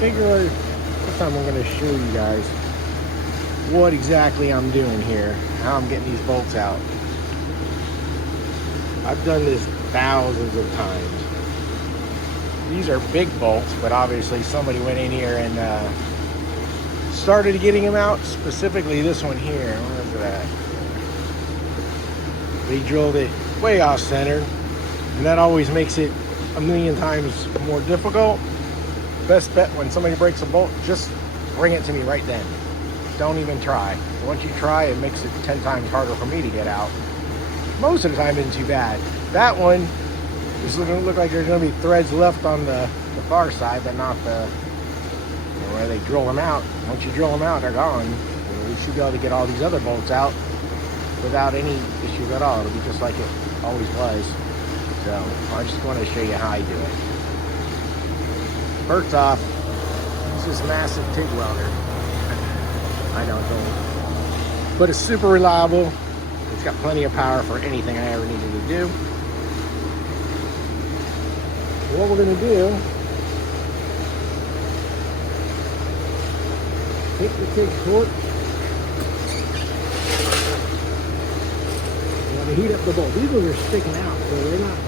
figure this time I'm going to show you guys what exactly I'm doing here, how I'm getting these bolts out. I've done this thousands of times. These are big bolts, but obviously somebody went in here and started getting them out, specifically this one here. Where is it at? They drilled it way off center, and that always makes it a million times more difficult. Best bet, when somebody breaks a bolt, just bring it to me right then. Don't even try. Once you try, it makes it 10 times harder for me to get out. Most of the time, it isn't too bad. That one is going to look like there's going to be threads left on the far side, but not the where they drill them out. Once you drill them out, they're gone. You should be able to get all these other bolts out without any issues at all. It'll be just like it always was. So I just want to show you how I do it. First off, it's this massive TIG welder. I know, but it's super reliable. It's got plenty of power for anything I ever needed to do. What we're going to do, take the TIG torch, and heat up the bolt. These ones are sticking out, so they're not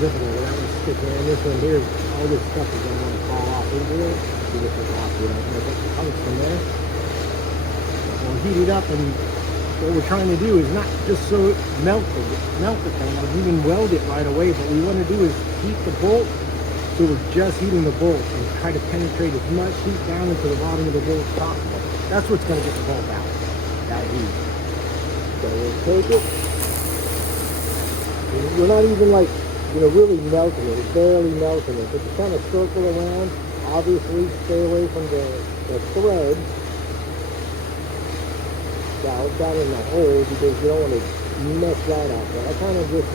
difficult. That one's sticking, and this one here, all this stuff is going to want to fall off into it. See this is off, you know, take the chunks from there. We'll heat it up, and what we're trying to do is not just so it melt the thing, or even weld it right away, but what we want to do is heat the bolt, so we're just heating the bolt and try to penetrate as much heat down into the bottom of the bolt as possible. That's what's going to get the bolt out, that heat. So we'll take it. We're not even like, really melting it. It's barely melting it. But you kind of circle around. Obviously, stay away from the thread down in the hole, because you don't want to mess that up. But I kind of just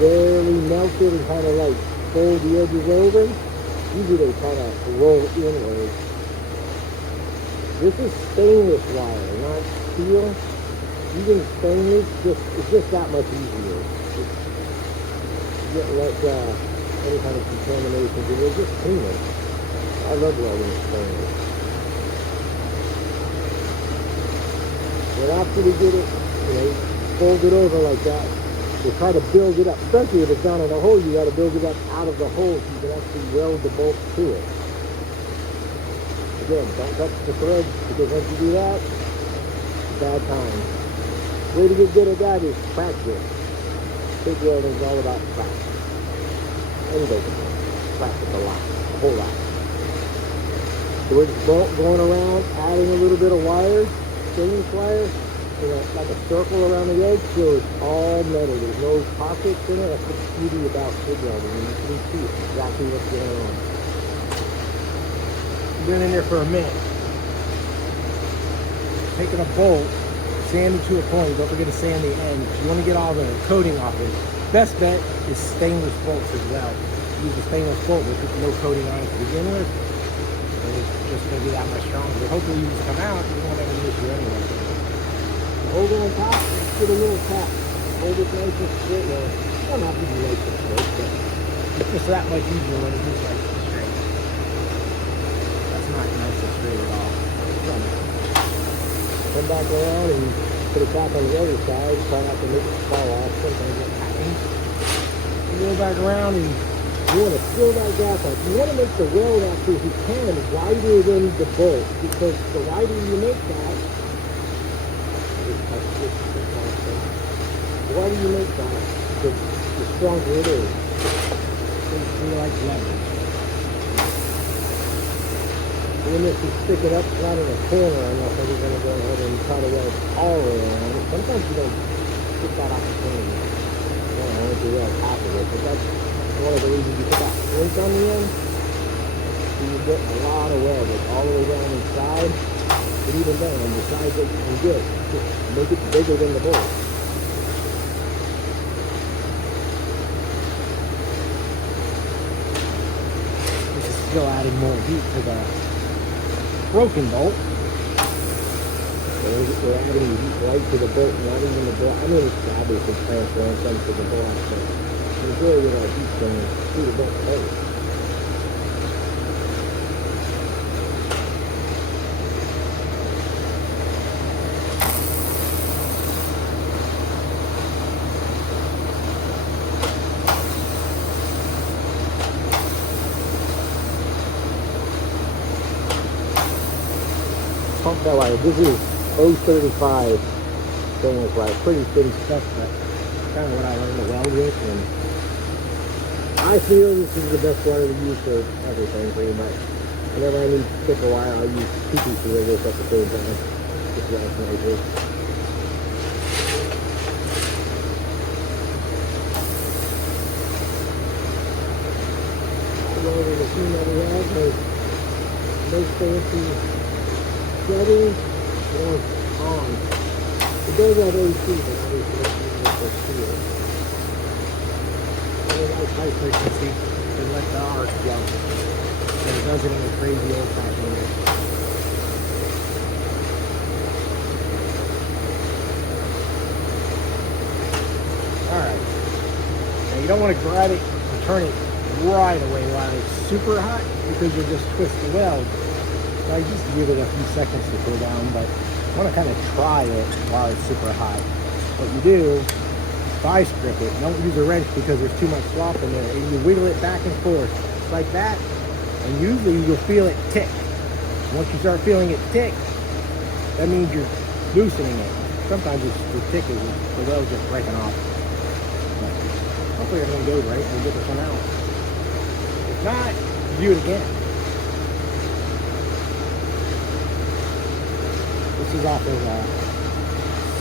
barely melt it and kind of like fold the edges over. Usually they kind of roll inwards. This is stainless wire, not steel. Using stainless, it's just that much easier. You get less any kind of contamination. It's just cleaner. I love welding with stainless. But after we get it, fold it over like that, we try to build it up. Especially if it's down in the hole, you got to build it up out of the hole so you can actually weld the bolt to it. Again, don't touch the thread, because once you do that, it's a bad time. The way to get good at that is practice. TIG welding is all about practice. Anything. Practice a lot. A whole lot. So we're just going around, adding a little bit of wire, stainless wire, like a circle around the edge, so it's all metal. There's no pockets in it. That's the beauty about TIG welding. You can see exactly what's going on. Been in there for a minute. Taking a bolt, sand it to a point. Don't forget to sand the end. You want to get all the coating off it. Best bet is stainless bolts as well. Use a stainless bolt with no coating on it to begin with, and it's just going to be that much stronger. But hopefully these come out, you won't have any issue anyway. Hold it on top, and get a little tap. Hold it nice and straight. Well, it don't have to be nice and straight, but it's just that much easier when it is nice and straight. That's not nice and straight at all. Come back around and put it back on the other side. Try not to make it fall off. Sometimes it happens. You go back around and you want to fill that gap up. You want to make the weld actually, if you can, wider than the bolt, because the wider you make that, the wider you make that, the stronger it is. It's like leverage. When this is sticking up, not in a corner, I'm not going to go ahead and try to weld all around it. Sometimes you don't get that opportunity. I don't want to weld half of it, but that's one of the reasons you put that link on the end. So you get a lot of welding all the way down inside, but even then, on the sides that you can get, just make it bigger than the bolt. This is still adding more heat to the broken bolt. So we're adding heat right to the bolt, not even the bolt. I mean, it's obviously transferring some to the bolt, but the majority of our heat going to the bolt first. pump that wire. This is 035 stainless wire. Pretty thin stuff, but kind of what I learned to weld with. And I feel this is the best wire to use for everything, pretty much. Whenever I need thicker wire, I'll use two pieces of this at the same time. Just what it's going to do. The machine that we have has no fancy settings or on. It does have AC, but obviously it's not for steel. It has high frequency and let the arc flow. And it does it in a crazy old fashioned way. Alright. Now you don't want to grab it and turn it right away while it's super hot because you'll just twist the weld. So I just give it a few seconds to cool down, but I want to kind of try it while it's super hot. What you do, vice grip it. Don't use a wrench because there's too much slop in there. And you wiggle it back and forth like that, and usually you'll feel it tick. Once you start feeling it tick, that means you're loosening it. Sometimes the tick is the weld just breaking off. But hopefully everything goes right and we'll get this one out. If not, do it again. This is off of a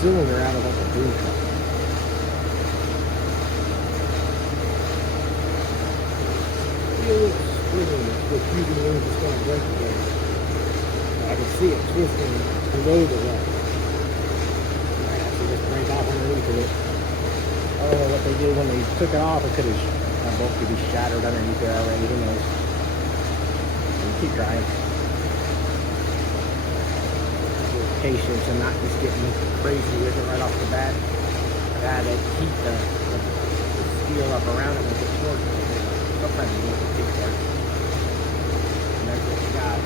cylinder out of like a boom truck. It's spinning, which usually means it's going to break again. I can see it twisting below the weld. I have to just break off underneath of it. I don't know what they did when they took it off. It could have, that bolt could be shattered underneath there already. Who knows? Keep trying. With patience and not just getting crazy with it right off the bat. I gotta heat the steel up around it with the torque. Sometimes you need to take torque. And that's what you got.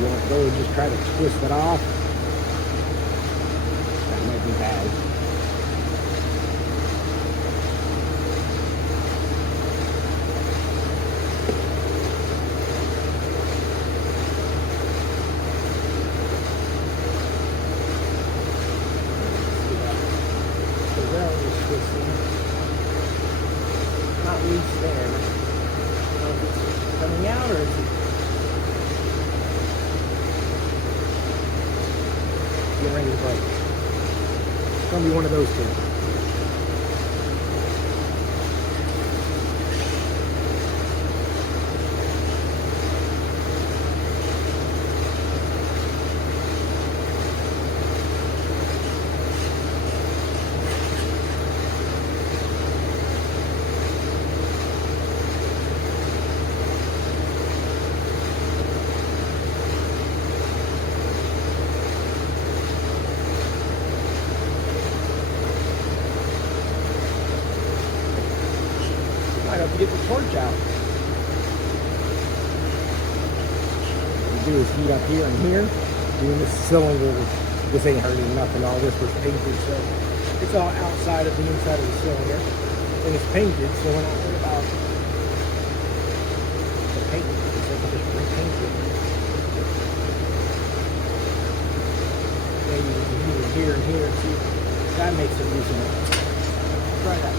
You won't go and just try to twist it off. That might be bad. Not loose there. Coming out, or is it getting ready to break? It's gonna be one of those two. Have to get the torch out. What you do is heat up here and here. Doing this cylinder, this ain't hurting nothing. All this was painted, so it's all outside of the inside of the cylinder. And it's painted, so we're not worried about the paint. It's like just repaint it. Maybe we can heat it here and here and see if that makes it loosen up. Try that.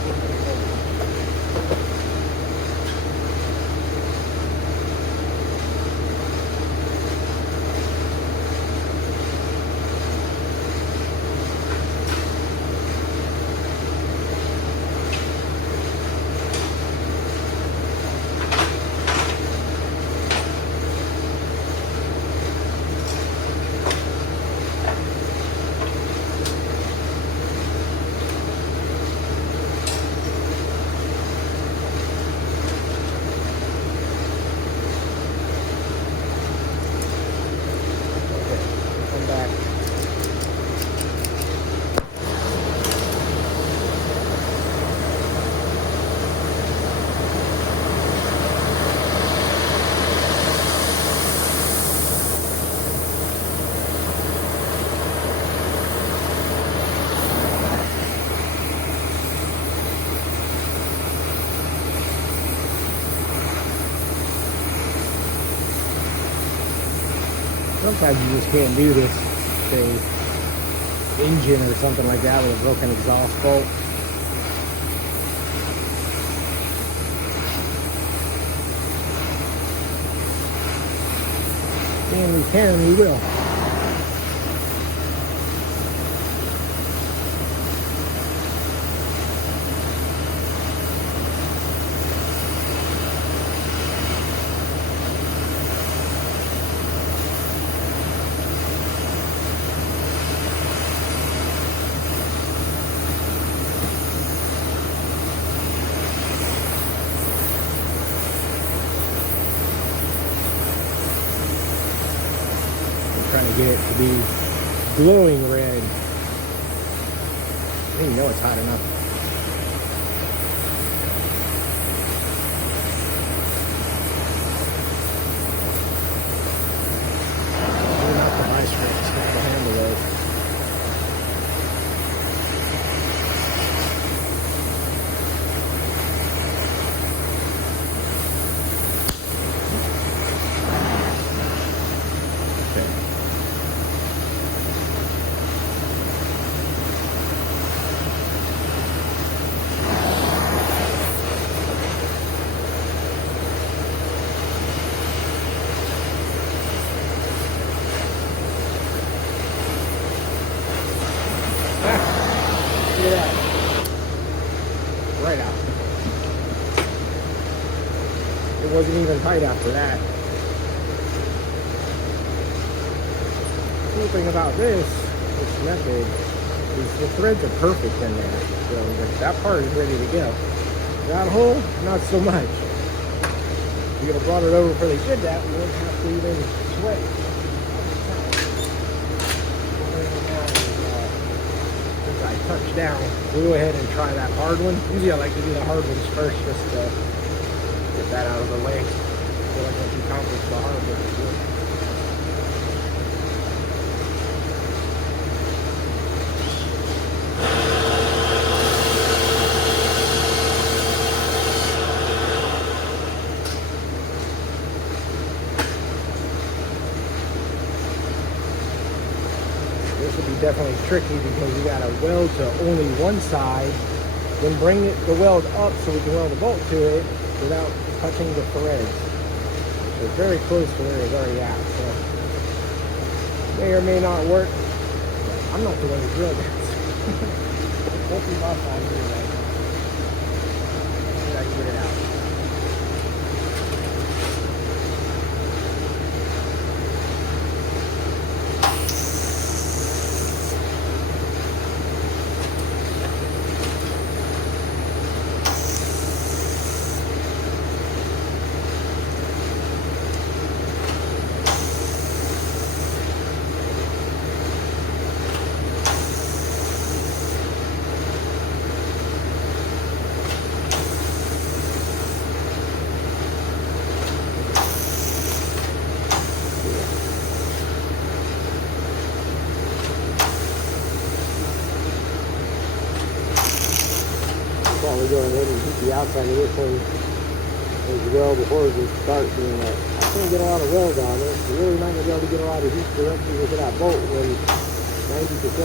sometimes you just can't do this, say, engine or something like that with a broken exhaust bolt. And we can, we will. Trying to get it to be glowing red. I didn't know it's hot enough. Not the ice cream, it's not the handle though. Look at that. Right out. It wasn't even tight after that. The cool thing about this method, is the threads are perfect in there. So that part is ready to go. That hole, not so much. If you would have brought it over before they did that, we wouldn't have to even sweat. I touch down, we'll go ahead and try that hard one. Usually I like to do the hard ones first just to get that out of the way. I feel like once you accomplish the hard one, it's good. This will be definitely tricky because you got to weld to only one side, then bring the weld up so we can weld the bolt to it without touching the threads. So it's very close to where it's already at. So may or may not work. I'm not the one who drilled it. Both of my fault here, guys. I can get it out. Probably go ahead and heat the outside of this one as well before we start doing that. I can't get a lot of weld on it. You're really not going to be able to get a lot of heat directly with that bolt when 90%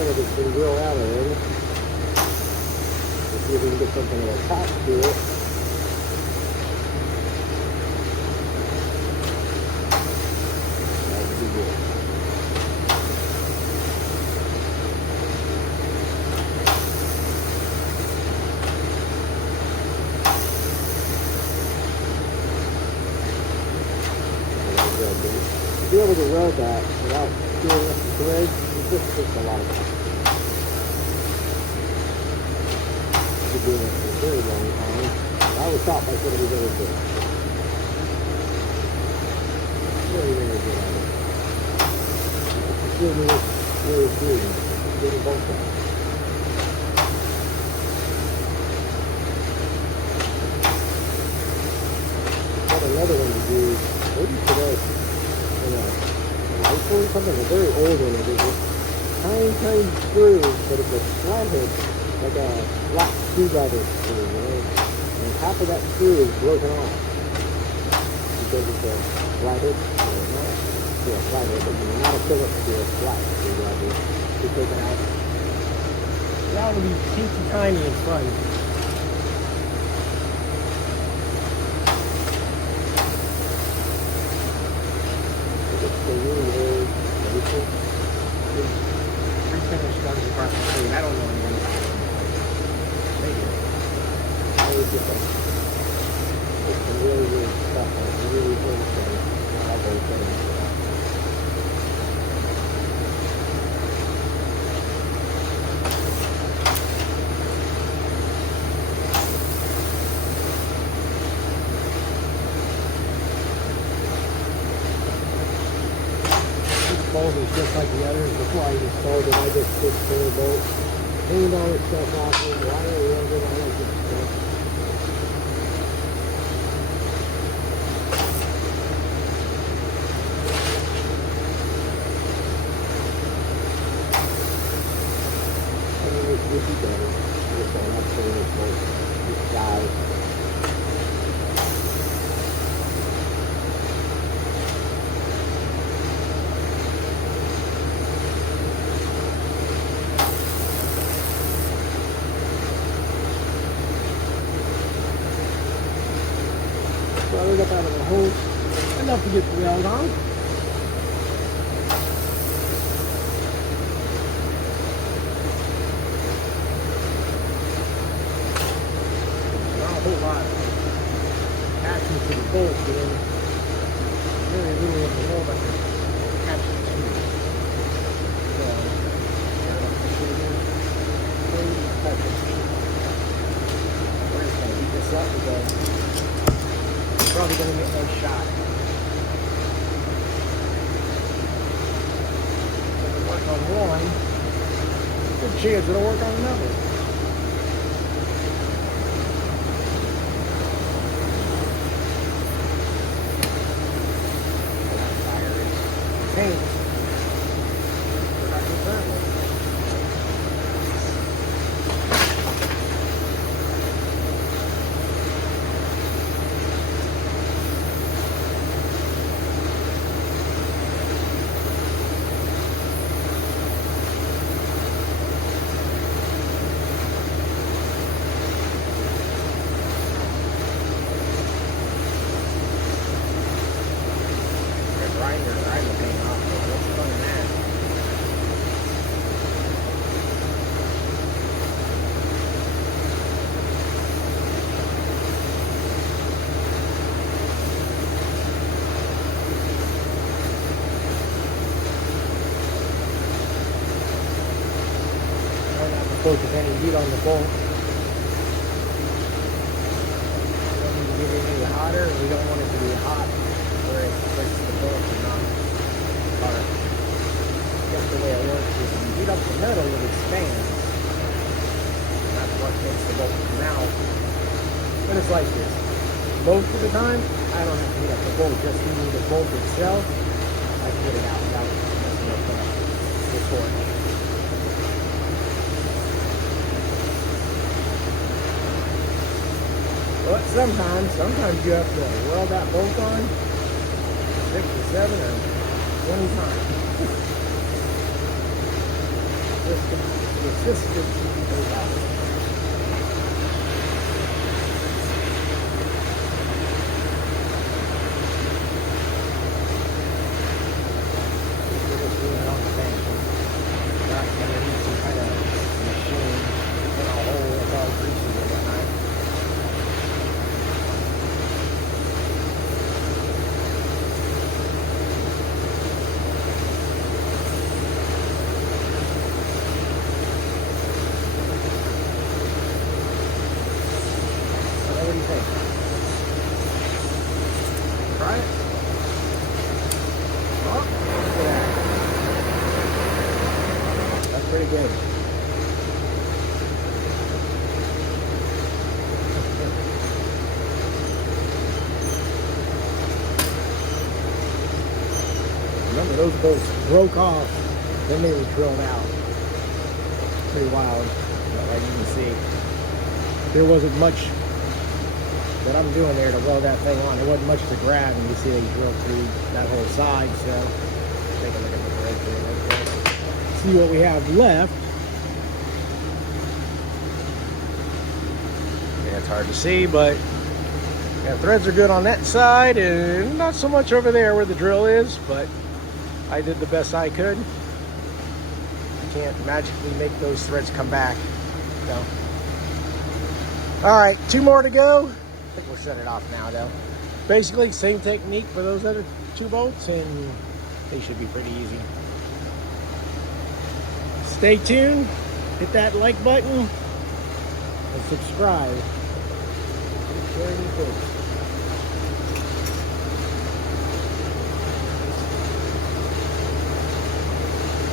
of it's been drilled out already. Let's see if we can get something to attach to it. That would be good. To be able to weld that without doing up the threads, it just takes a lot of time. I've been doing it for a very long time. I was taught by somebody very good. Very, very good at it. It's still me way of doing it. Getting both out. Got another one to do, maybe today. Or something, a very old one. It is a tiny screw, but it's a flathead, like a flat screwdriver screw, you know? And half of that screw is broken off because it's a flathead. steel flat, but not a Phillips steel flat. You take it out. That would be teensy tiny and fun. Refinished guns across the street. I don't know anything about them. They do. Always different. It's some really weird stuff. Like really weird things. All those things. Bolt is just like the others. Before I even started, I just put full bolt, cleaned all this stuff off, and wire around it, all that good stuff. I mean, it would be better. I'm not saying it's like this guy. Right up out of the hole, enough to get the weld on. Not a whole lot of attachment to the bolt, but then very little of the hole that can attach it to. So, we're just going to heat this up because probably going to get no shot. If it work on one, good chance it'll work on another. That fire is paint. We're not concerned with it. Focus any heat on the bolt. We don't need to get it any hotter, and we don't want it to be hot where it breaks the bolt and not hard. Just the way it works is when you heat up the metal, it expands. And that's what makes the bolt come out. But it's like this. Most of the time, I don't have to heat up the bolt, just heating the bolt itself. I can get it out without messing up the torch. But sometimes you have to weld that bolt on 6 to 7 or 20 times. Just to keep those out. Just doing it on the bench. Not going to need some kind of machine in a hole with all greases and whatnot. What do you think? Try it? Oh, look at that. That's pretty good. Remember, those bolts broke off, then they were drilled out. Pretty wild. Like you can see, there wasn't much that I'm doing there to weld that thing on. There wasn't much to grab, and you see they drilled through that whole side, so see what we have left. Yeah, it's hard to see, but yeah, threads are good on that side and not so much over there where the drill is, but I did the best I could. I can't magically make those threads come back. So. All right, 2 more to go. I think we'll shut it off now though. Basically, same technique for those other 2 bolts and they should be pretty easy. Stay tuned, hit that like button, and subscribe. Share any tips.